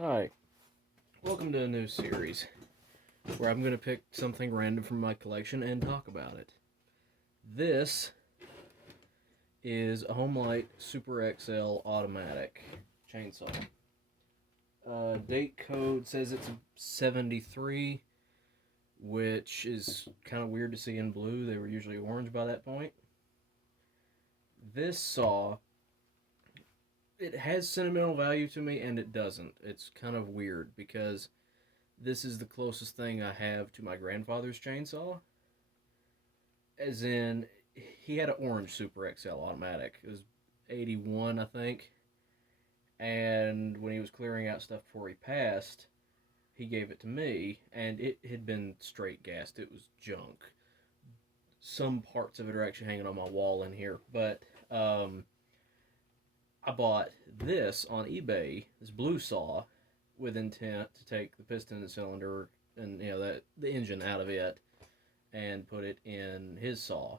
Hi, welcome to a new series where I'm going to pick something random from my collection and talk about it. This is a Homelite Super XL automatic chainsaw. Date code says it's 73, which is kind of weird to see in blue. They were usually orange by that point. This saw, it has sentimental value to me and it doesn't. It's kind of weird because this is the closest thing I have to my grandfather's chainsaw. As in, he had an orange Super XL automatic. It was 81, I think. And when he was clearing out stuff before he passed, he gave it to me, and it had been straight gassed. It was junk. Some parts of it are actually hanging on my wall in here, but I bought this on eBay, this blue saw, with intent to take the piston and cylinder and the engine out of it and put it in his saw.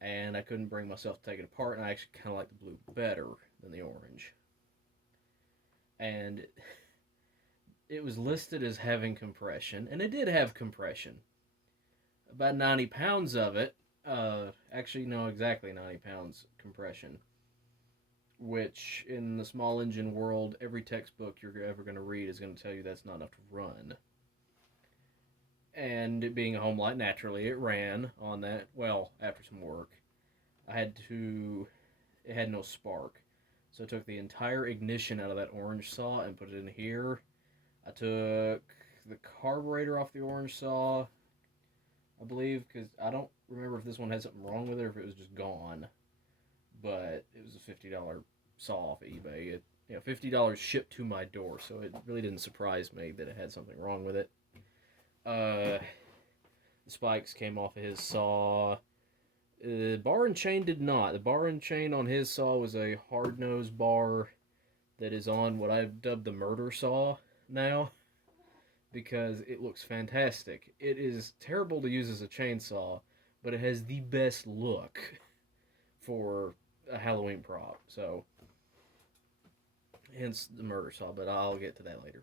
And I couldn't bring myself to take it apart, and I actually kind of like the blue better than the orange. And it was listed as having compression, and it did have compression. About 90 pounds of it, actually, no, exactly 90 pounds compression, which in the small engine world, every textbook you're ever going to read is going to tell you that's not enough to run. And it being a Homelite, naturally, it ran on that, well, after some work. It had no spark. So I took the entire ignition out of that orange saw and put it in here. I took the carburetor off the orange saw, I believe, because I don't remember if this one had something wrong with it or if it was just gone. But it was a $50 saw off of eBay. $50 shipped to my door, so it really didn't surprise me that it had something wrong with it. The spikes came off of his saw. The bar and chain did not. The bar and chain on his saw was a hard nose bar that is on what I've dubbed the murder saw now because it looks fantastic. It is terrible to use as a chainsaw, but it has the best look for a Halloween prop. So, hence the murder saw, but I'll get to that later.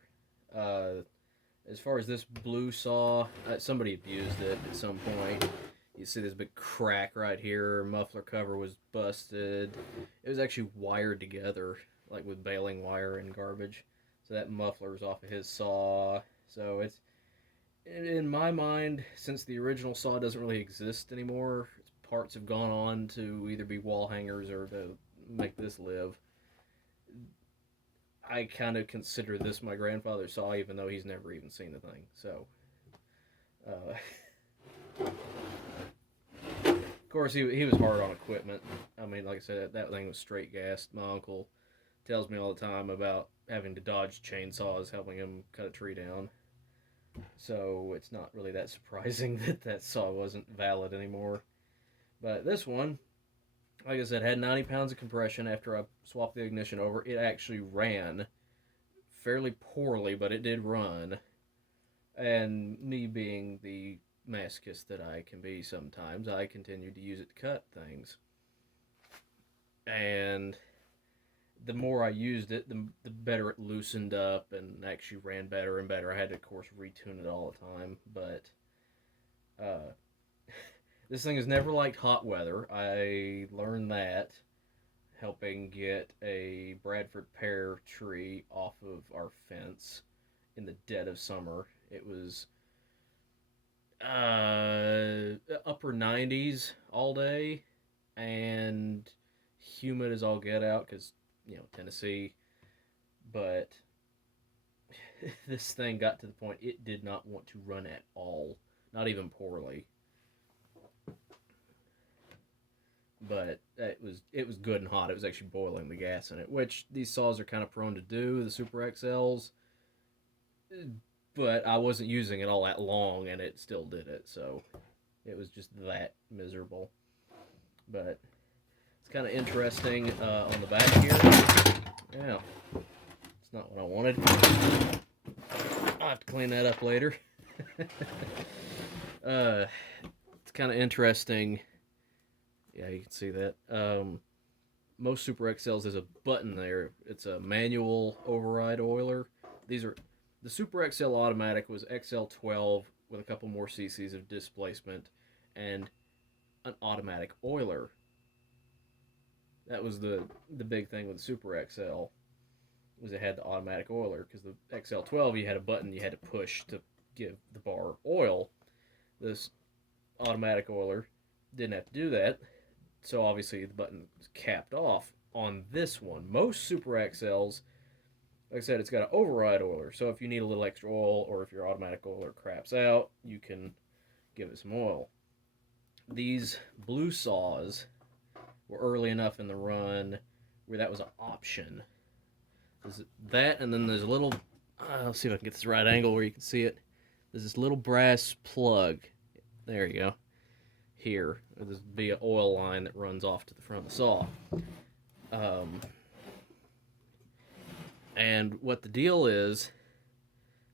As far as this blue saw, somebody abused it at some point. You see this big crack right here. Muffler cover was busted. It was actually wired together, like with baling wire and garbage. So that muffler was off of his saw. So it's, in my mind, since the original saw doesn't really exist anymore, its parts have gone on to either be wall hangers or to make this live. I kind of consider this my grandfather's saw, even though he's never even seen the thing. So, of course, he was hard on equipment. I mean, like I said, that thing was straight gassed. My uncle tells me all the time about having to dodge chainsaws, helping him cut a tree down. So it's not really that surprising that that saw wasn't valid anymore. But this one, like I said, had 90 pounds of compression. After I swapped the ignition over, it actually ran fairly poorly, but it did run. And me being the masochist that I can be sometimes, I continued to use it to cut things. And the more I used it, the better it loosened up and actually ran better and better. I had to, of course, retune it all the time, but uh, this thing has never liked hot weather. I learned that helping get a Bradford pear tree off of our fence in the dead of summer. It was upper 90s all day and humid as all get out because, Tennessee. But this thing got to the point it did not want to run at all, not even poorly. But it was good and hot. It was actually boiling the gas in it, which these saws are kind of prone to do, the Super XLs. But I wasn't using it all that long, and it still did it. So it was just that miserable. But it's kind of interesting on the back here. Yeah, it's not what I wanted. I'll have to clean that up later. It's kind of interesting. Yeah, you can see that. Most Super XLs, there's a button there. It's a manual override oiler. These are the Super XL automatic was XL12 with a couple more cc's of displacement and an automatic oiler. That was the big thing with the Super XL was it had the automatic oiler because the XL12 you had a button you had to push to give the bar oil. This automatic oiler didn't have to do that, so obviously the button was capped off. On this one, most Super XLs, like I said, it's got an override oiler, so if you need a little extra oil or if your automatic oiler craps out, you can give it some oil. These blue saws were early enough in the run where that was an option. There's that, and then there's a little, let's see if I can get this right angle where you can see it. There's this little brass plug. There you go. Here. There's be an oil line that runs off to the front of the saw. And what the deal is,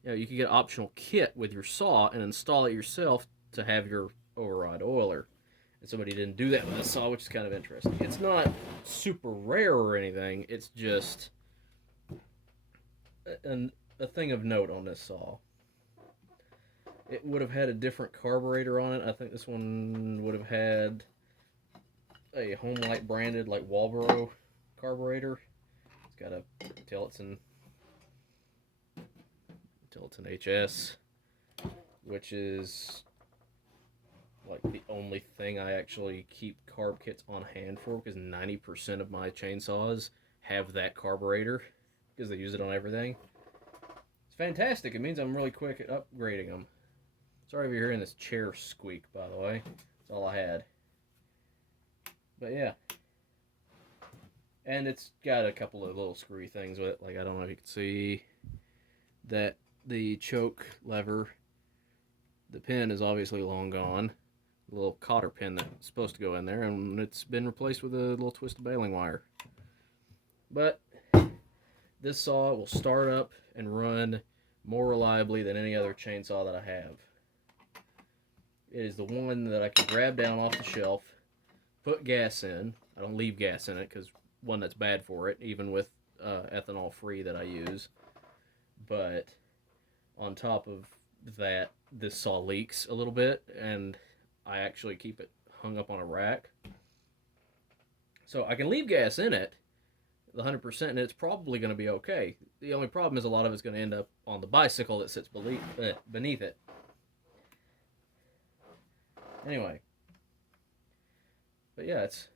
you can get an optional kit with your saw and install it yourself to have your override oiler. And somebody didn't do that with this saw, which is kind of interesting. It's not super rare or anything. It's just a thing of note on this saw. It would have had a different carburetor on it. I think this one would have had a Homelite branded, like Walbro carburetor. It's got a Tillotson HS, which is like the only thing I actually keep carb kits on hand for, because 90% of my chainsaws have that carburetor because they use it on everything. It's fantastic. It means I'm really quick at upgrading them. Sorry if you're hearing this chair squeak, by the way. That's all I had. But yeah. And it's got a couple of little screwy things with it. Like, I don't know if you can see that the choke lever, the pin is obviously long gone. A little cotter pin that's supposed to go in there, and it's been replaced with a little twisted baling wire. But this saw will start up and run more reliably than any other chainsaw that I have. It is the one that I can grab down off the shelf, put gas in. I don't leave gas in it because, one, that's bad for it, even with ethanol free that I use. But on top of that, this saw leaks a little bit, and I actually keep it hung up on a rack. So I can leave gas in it, the 100%, and it's probably going to be okay. The only problem is a lot of it's going to end up on the bicycle that sits beneath it. Anyway. But yeah, it's...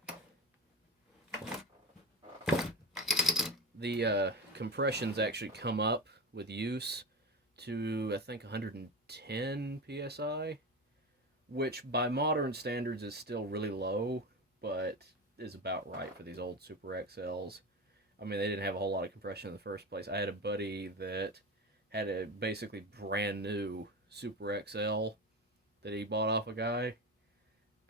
The compressions actually come up with use to, I think, 110 psi, which by modern standards is still really low, but is about right for these old Super XLs. I mean, they didn't have a whole lot of compression in the first place. I had a buddy that had a basically brand new Super XL that he bought off a guy.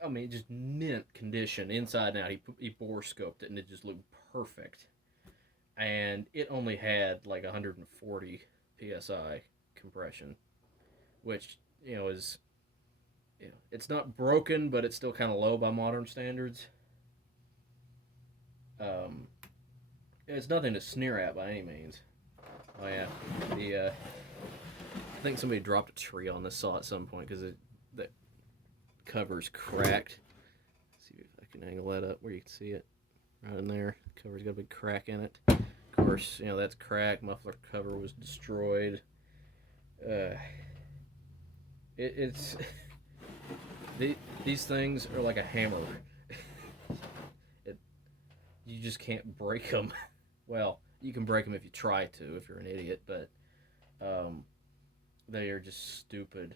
I mean, just mint condition, inside and out. He bore scoped it, and it just looked perfect. And it only had like 140 psi compression, which, is, it's not broken, but it's still kind of low by modern standards. It's nothing to sneer at by any means. Oh yeah, I think somebody dropped a tree on this saw at some point because the cover's cracked. Let's see if I can angle that up where you can see it. Right in there, the cover's got a big crack in it. Of course, that's cracked. Muffler cover was destroyed. It's these things are like a hammer. You just can't break them. Well, you can break them if you try to, if you're an idiot, but they are just stupid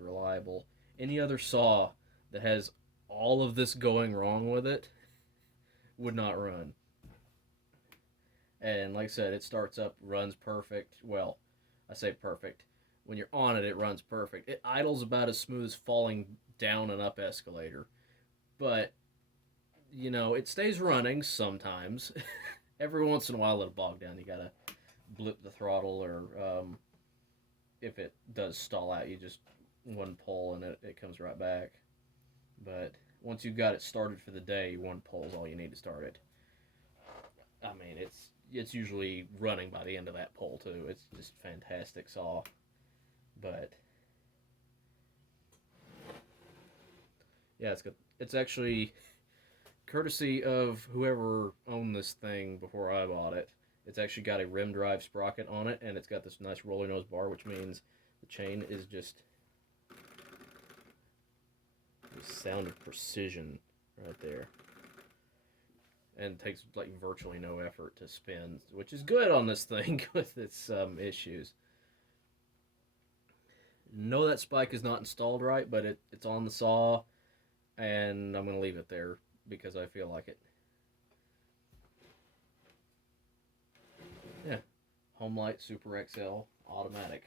reliable. Any other saw that has all of this going wrong with it would not run. And like I said, it starts up, runs perfect. Well, I say perfect. When you're on it, it runs perfect. It idles about as smooth as falling down an up escalator. But, it stays running sometimes. Every once in a while it'll bog down. You gotta blip the throttle, or if it does stall out, you just one pull and it comes right back. But once you've got it started for the day, one pull is all you need to start it. I mean, it's usually running by the end of that pole too. It's just fantastic saw. But yeah, it's good. It's actually courtesy of whoever owned this thing before I bought it. It's actually got a rim drive sprocket on it, and it's got this nice roller nose bar, which means the chain is just the sound of precision right there. And takes like virtually no effort to spin, which is good on this thing with its issues. No, that spike is not installed right, but it's on the saw, and I'm going to leave it there because I feel like it. Yeah, Homelite Super XL automatic.